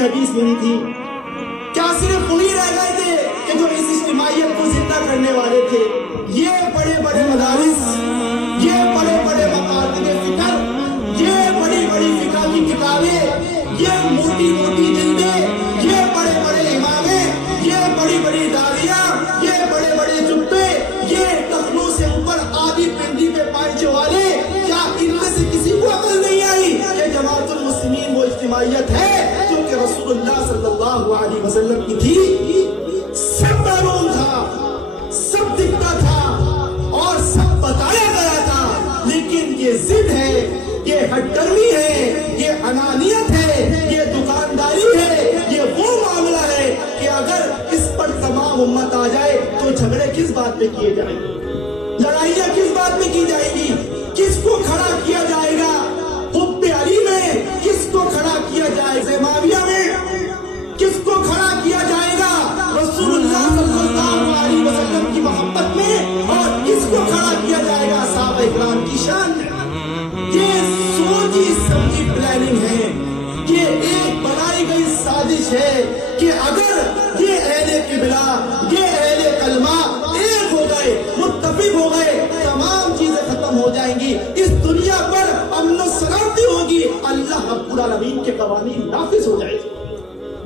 کی حدیث سنی تھی؟ کیا صرف وہی رہ گئے تھے کہ جو اس اجتماعیت کو زندہ کرنے والے تھے؟ یہ بڑے بڑے مدارس، یہ بڑے بڑے مقاصد فکر، یہ بڑی بڑی فقہ کی کتابیں، یہ موٹی موٹی جلدیں، یہ بڑے بڑے امامیں، یہ بڑی بڑی داڑیاں، یہ بڑے بڑے جبے، یہ ٹخنوں سے اوپر آدھی پنڈی پہ پائچے والے، کیا ان میں سے کسی کو عقل نہیں آئی کہ جماعت المسلمین وہ اجتماعیت ہے جو کہ رسول اللہ صلی اللہ علیہ وسلم کی تھی؟ سب معلوم تھا، سب دکھتا تھا اور سب بتایا گیا تھا، لیکن یہ ضد ہے، یہ ہٹ درمی ہے، یہ انانیت ہے، یہ دکانداری ہے، یہ وہ معاملہ ہے کہ اگر اس پر تمام امت آ جائے تو جھگڑے کس بات پہ کیے جائیں گے، لڑائیاں کس بات پہ کی جائیں گی، کس کو کھڑا کیا جائے گا؟ حب علی میں کس کو کھڑا کیا جائے گا؟ معاویہ میں کس کو کھڑا کیا جائے گا؟ رسول اللہ صلی اللہ علیہ وسلم کی محبت میں، اور کس کو کھڑا کیا جائے گا؟ صحابہ اکرام کی شان میں۔ یہ سوچی سمجھی پلاننگ ہے، یہ ایک بنائی گئی سازش ہے کہ اگر یہ اہل قبلہ، یہ اہل کلمہ ایک ہو گئے، متفق ہو گئے، تمام چیزیں ختم ہو جائیں گی، اس دنیا پر امن و سلامتی ہوگی، اللہ رب العالمین کے قوانین نافذ ہو جائیں گے۔